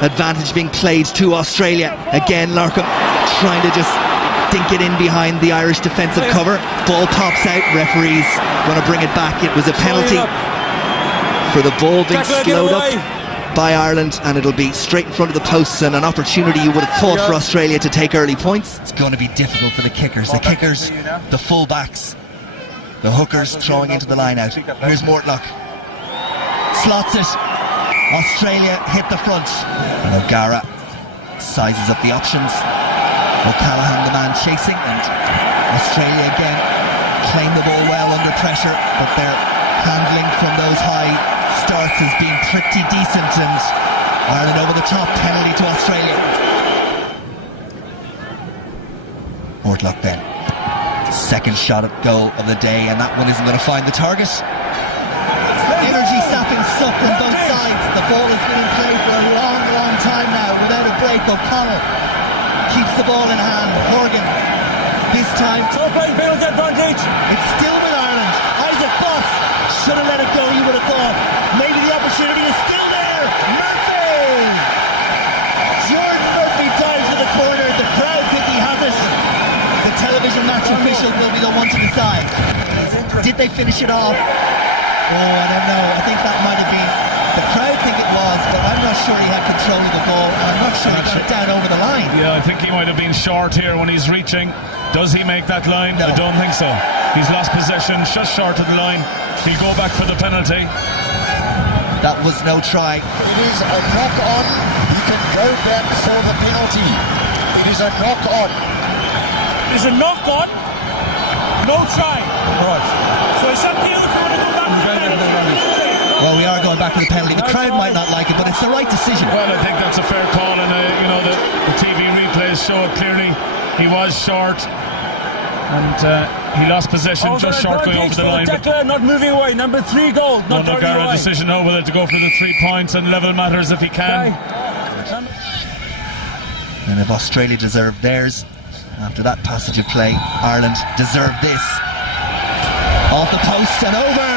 advantage being played to Australia. Again, Larkham trying to just dink it in behind the Irish defensive cover. Ball pops out, referee's going to bring it back. It was a penalty for the ball being slowed up by Ireland, and it'll be straight in front of the posts, and an opportunity you would have thought for Australia to take early points. It's going to be difficult for the kickers. The kickers, the full-backs, the hookers throwing into the line out. Here's Mortlock. Slots it. Australia hit the front. And O'Gara sizes up the options. O'Callaghan, the man chasing, and Australia again claim the ball well under pressure, but their handling from those high starts has been pretty decent, and Ireland over the top. Penalty to Australia. Mortlock then. Second shot at goal of the day, and that one isn't going to find the target. Energy sapping stuff on both sides. The ball has been in play for a long time now without a break. O'Connell keeps the ball in hand. Horgan this time. Penalty advantage. It's still with Ireland. Isaac Boss should have let it go, you would have thought. Maybe the opportunity is still there. Murphy! Jordan Murphy dives to the corner. The crowd think he has it. The television match official will be the one to decide. Did they finish it off? Oh, I don't know. I think that might have been. The crowd think it was, but I'm not sure he had control of the ball, and I'm not sure he got it down over the line. Yeah, I think he might have been short here when he's reaching. Does he make that line? No. I don't think so. He's lost possession, just short of the line. He'll go back for the penalty. That was no try. It is a knock-on. He can go back for the penalty. It is a knock-on. It is a knock-on. No try. Right. So it's up to you if you want to go back to the penalty. Well, we are going back to the penalty. The crowd might not like it, but it's the right decision. Well, I think that's a fair call, and the TV replays show it clearly. He was short, and he lost possession just short going over the line. Declan not moving away. Number 3 goal. Not turning away. O'Gara decision now whether to go for the 3 points, and level matters if he can. And if Australia deserved theirs after that passage of play, Ireland deserved this. Off the post and over.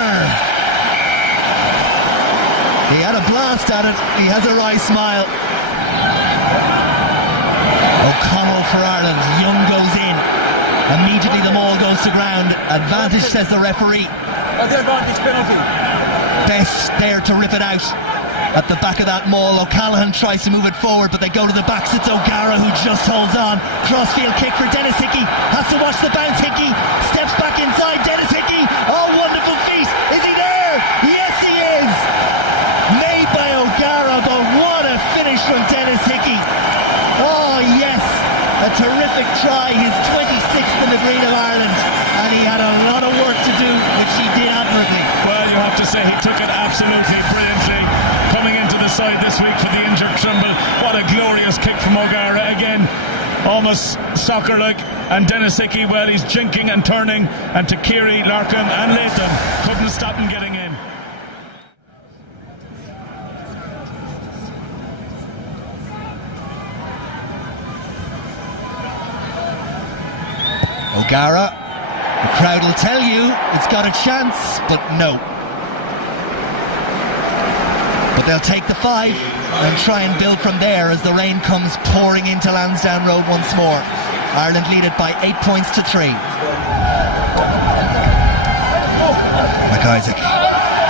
He had a blast at it. He has a wry smile. O'Connell for Ireland. Young goes in. Immediately the ball goes to ground. Advantage, says the referee. The advantage penalty. Best there to rip it out. At the back of that maul, O'Callaghan tries to move it forward, but they go to the backs. It's O'Gara who just holds on. Crossfield kick for Dennis Hickey. Has to watch the bounce. Hickey steps back inside. Dennis Hickey. Oh, wonderful feat. Is he there? Yes, he is. Made by O'Gara, but what a finish from Dennis Hickey. Oh, yes. A terrific try. His 26th in the green of Ireland. And he had a lot of work to do, which he did admirably. Well, you have to say he took it absolutely brilliantly. Coming into the side this week for the injured Trimble. What a glorious kick from O'Gara again. Almost soccer-like. And Dennis Hickey, well, he's jinking and turning. And Takiri, Larkham and Latham couldn't stop him getting in. O'Gara, the crowd will tell you it's got a chance, but no. But they'll take the 5 and try and build from there as the rain comes pouring into Lansdowne Road once more. Ireland lead it by 8 points to 3. McIsaac.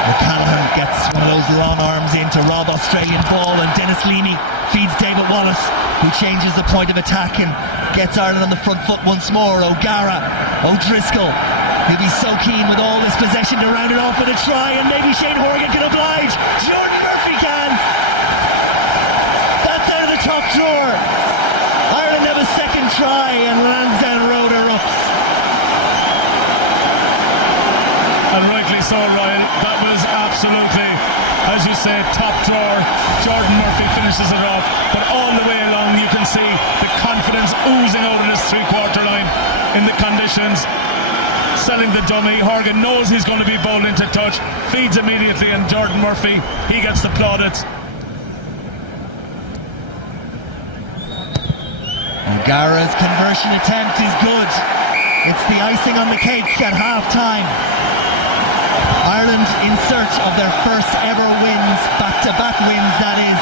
O'Callaghan gets one of those long arms in to rob Australian ball, and Dennis Leamy feeds David Wallace, who changes the point of attack and gets Ireland on the front foot once more. O'Gara, O'Driscoll, he'll be so keen with all this possession to round it off with a try, and maybe Shane Horgan can oblige. Jordan Murphy can. That's out of the top drawer. Ireland have a second try, and Lansdowne Road erupts. And rightly so, Ryan. That was absolutely, as you say, top drawer. Jordan Murphy finishes it off, but all the way along you can see the confidence oozing out of this 3-quarter line in the conditions. Selling the dummy. Horgan knows he's going to be bowled into touch, feeds immediately, and Jordan Murphy, he gets the plaudits. O'Gara's conversion attempt is good. It's the icing on the cake at half time. Ireland in search of their first ever wins, back-to-back wins that is,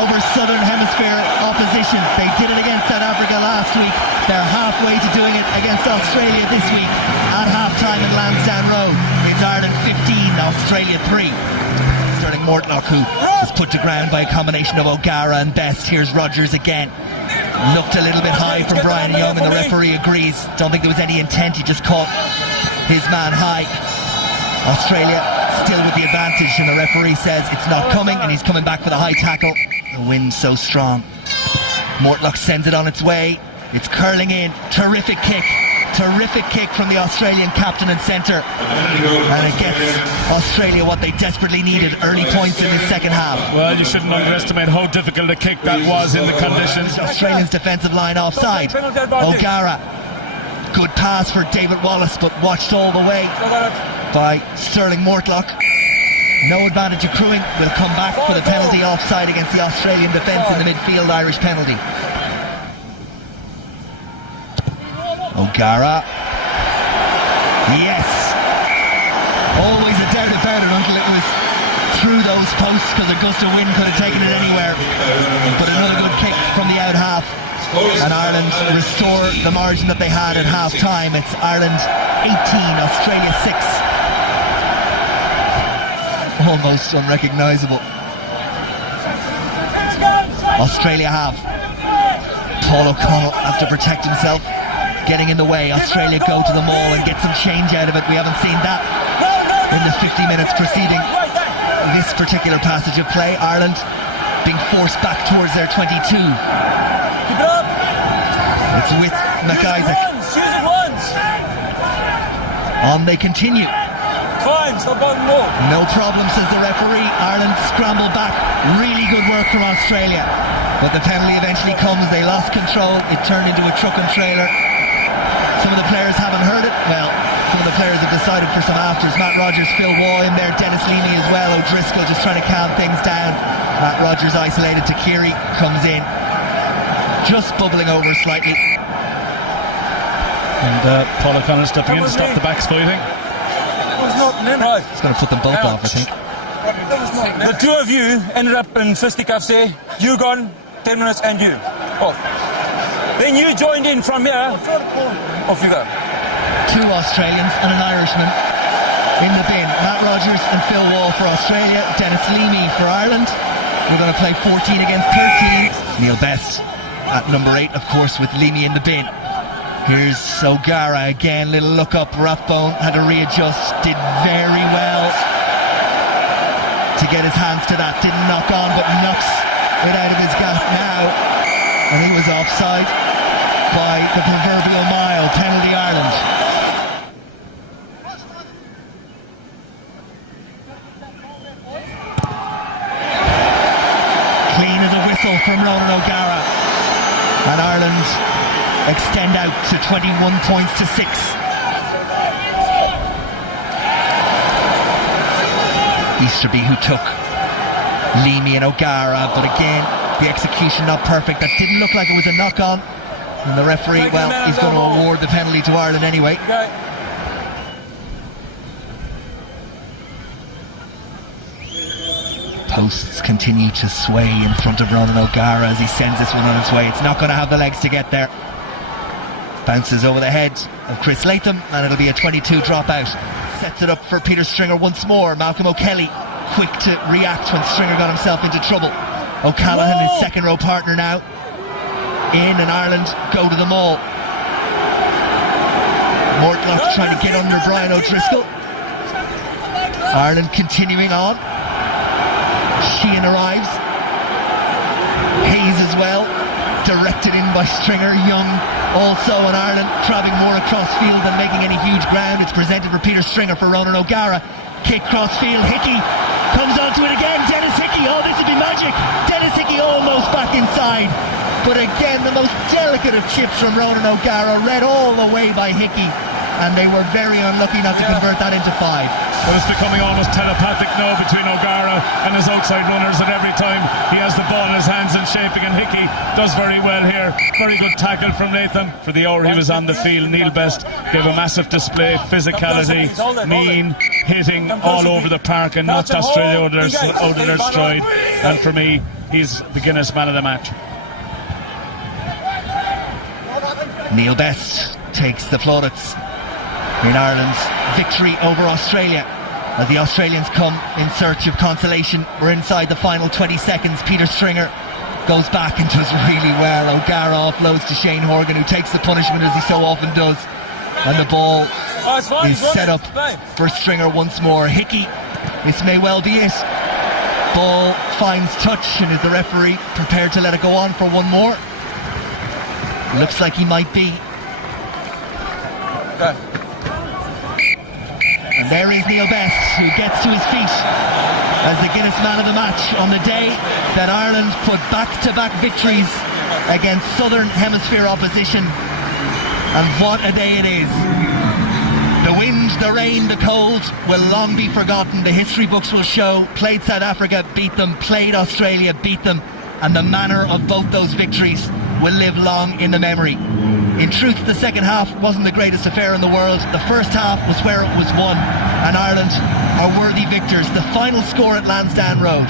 over Southern Hemisphere opposition. They did it against South Africa last week. They're halfway to doing it against Australia this week at half-time in Lansdowne Road. It's Ireland 15, Australia 3. Sterling Mortlock, who was put to ground by a combination of O'Gara and Best. Here's Rogers again. Looked a little bit high from Brian Young, and the referee agrees. Don't think there was any intent, he just caught his man high. Australia still with the advantage, and the referee says it's not coming, and he's coming back for the high tackle. The wind's so strong. Mortlock sends it on its way. It's curling in. Terrific kick. Terrific kick from the Australian captain and centre. And it gets Australia what they desperately needed, early points in the second half. Well, you shouldn't underestimate how difficult a kick that was in the conditions. Australia's defensive line offside. O'Gara. Good pass for David Wallace, but watched all the way by Sterling Mortlock. No advantage accruing. Will come back for the penalty offside against the Australian defence in the midfield, Irish penalty. O'Gara. Yes. Always a doubt about it until it was through those posts, because a gust of wind could have taken it anywhere. But another good kick from the out half. And Ireland restore the margin that they had at half time. It's Ireland 18, Australia 6. Almost unrecognisable. Australia have. Paul O'Connell has to protect himself, getting in the way. Australia go to the maul and get some change out of it. We haven't seen that in the 50 minutes preceding this particular passage of play. Ireland being forced back towards their 22. It's with McIsaac. On they continue. No problem, says the referee. Ireland scramble back. Really good work from Australia. But the penalty eventually comes. They lost control. It turned into a truck and trailer. Some of the players haven't heard it. Well, some of the players have decided for some afters. Matt Rogers, Phil Waugh in there, Dennis Leamy as well. O'Driscoll just trying to calm things down. Matt Rogers isolated to Keary, comes in. Just bubbling over slightly. And Paul O'Connell stepping in to stop the backs fighting. It's going to put them both off, I think. The two of you ended up in fisticuffs there. You gone, 10 minutes, and you. Off. Then you joined in from here. Off you go. Two Australians and an Irishman in the bin. Matt Rogers and Phil Waugh for Australia. Dennis Leamy for Ireland. We're going to play 14 against 13. Neil Best at number 8, of course, with Leamy in the bin. Here's O'Gara again, little look up. Rathbone had to readjust, did very well to get his hands to that. Didn't knock on, but knocks it out of his gap now. And he was offside by the proverbial mile. Penalty Ireland. Clean as a whistle from Ronan O'Gara. And Ireland extend out to 21 points to 6. Easterby, who took Leamy and O'Gara, but again the execution not perfect. That didn't look like it was a knock on, and the referee, well, he's going to award the penalty to Ireland anyway. Posts continue to sway in front of Ronan O'Gara as he sends this one on its way. It's not going to have the legs to get there. Bounces over the head of Chris Latham, and it'll be a 22 dropout. Sets it up for Peter Stringer once more. Malcolm O'Kelly quick to react when Stringer got himself into trouble. O'Callaghan, his second row partner now, in, and Ireland go to the maul. Mortlock trying to get under Brian O'Driscoll. Ireland continuing on. Sheehan arrives. Hayes as well, directed in by Stringer. Young also in Ireland, travelling more across field than making any huge ground. It's presented for Peter Stringer for Ronan O'Gara. Kick cross field, Hickey comes onto it again. Dennis Hickey, oh, this would be magic. Dennis Hickey almost back inside, but again the most delicate of chips from Ronan O'Gara, read all the way by Hickey, and they were very unlucky not to convert that into 5. But it's becoming almost telepathic now between O'Gara and his outside runners, and every time he has the ball in his hands and shaping, and Hickey does very well here. Very good tackle from Latham. For the hour he was on the field, Neil Best gave a massive display, physicality, mean, hitting all over the park, and knocked Australia out of their stride. And for me, he's the Guinness man of the match. Neil Best takes the plaudits in Ireland's victory over Australia. As the Australians come in search of consolation, we're inside the final 20 seconds. Peter Stringer goes back and does really well. O'Gara offloads to Shane Horgan, who takes the punishment as he so often does. And the ball is set up for Stringer once more. Hickey, this may well be it. Ball finds touch, and is the referee prepared to let it go on for one more? Looks like he might be. And there is Neil Best, who gets to his feet as the Guinness man of the match on the day that Ireland put back-to-back victories against Southern Hemisphere opposition. And what a day it is. The wind, the rain, the cold will long be forgotten. The history books will show played South Africa, beat them, played Australia, beat them, and the manner of both those victories will live long in the memory. In truth, the second half wasn't the greatest affair in the world. The first half was where it was won, and Ireland are worthy victors. The final score at Lansdowne Road: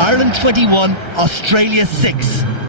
Ireland 21, Australia 6.